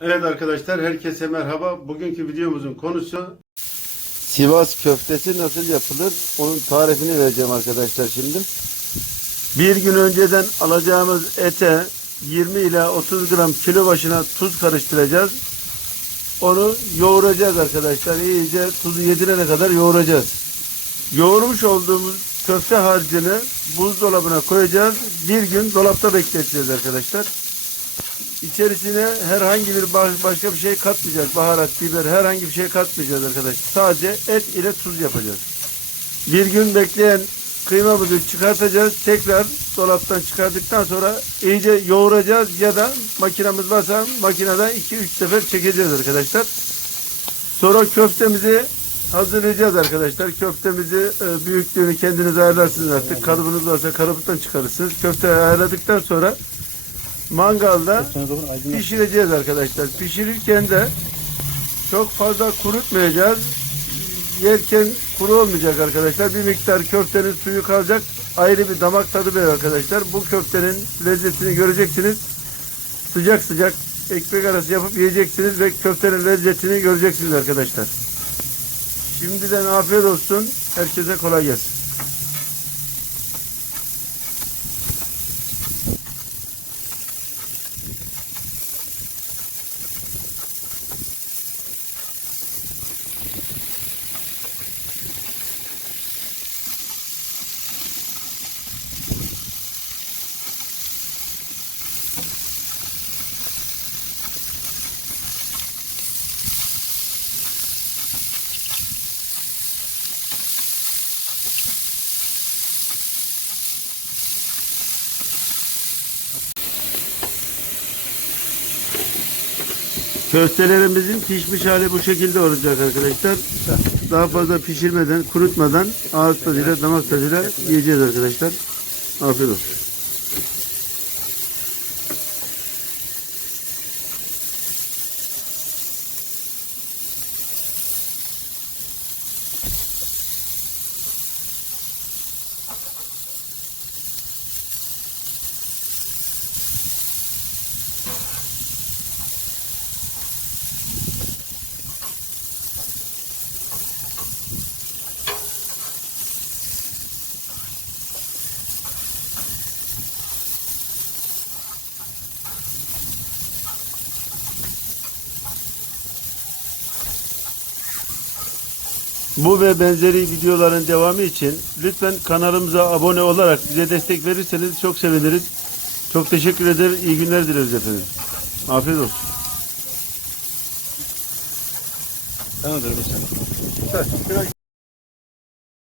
Evet arkadaşlar herkese merhaba. Bugünkü videomuzun konusu Sivas köftesi nasıl yapılır? Onun tarifini vereceğim arkadaşlar şimdi. bir gün önceden alacağımız ete 20 ila 30 gram kilo başına tuz karıştıracağız. Onu yoğuracağız arkadaşlar. İyice tuzu yedirene kadar yoğuracağız. Yoğurmuş olduğumuz köfte harcını buzdolabına koyacağız. Bir gün dolapta bekleteceğiz arkadaşlar. İçerisine herhangi bir baş- başka bir şey katmayacağız. Baharat, biber herhangi bir şey katmayacağız arkadaşlar. Sadece et ile tuz yapacağız. Bir gün bekleyen kıymamızı çıkartacağız. Tekrar dolaptan çıkardıktan sonra iyice yoğuracağız ya da makinamız varsa makineden 2-3 sefer çekeceğiz arkadaşlar. Sonra köftemizi hazırlayacağız arkadaşlar. Köftemizi e, büyüklüğünü kendiniz ayarlarsınız artık. Kalıbınız varsa kalıptan çıkarırsınız. Köfte ayarladıktan sonra mangalda pişireceğiz arkadaşlar. Pişirirken de çok fazla kurutmayacağız. Yerken kuru olmayacak arkadaşlar. Bir miktar köftenin suyu kalacak. Ayrı bir damak tadı verir arkadaşlar. Bu köftenin lezzetini göreceksiniz. Sıcak sıcak ekmek arası yapıp yiyeceksiniz ve köftenin lezzetini göreceksiniz arkadaşlar. Şimdiden afiyet olsun. Herkese kolay gelsin. Köftelerimizin pişmiş hali bu şekilde olacak arkadaşlar. Daha fazla pişirmeden, kurutmadan ağız tadıyla, damak tadıyla yiyeceğiz arkadaşlar. Afiyet olsun. Bu ve benzeri videoların devamı için lütfen kanalımıza abone olarak bize destek verirseniz çok seviniriz. Çok teşekkür eder. İyi günler dileriz efendim. Afiyet olsun. Tamamdır. Biraz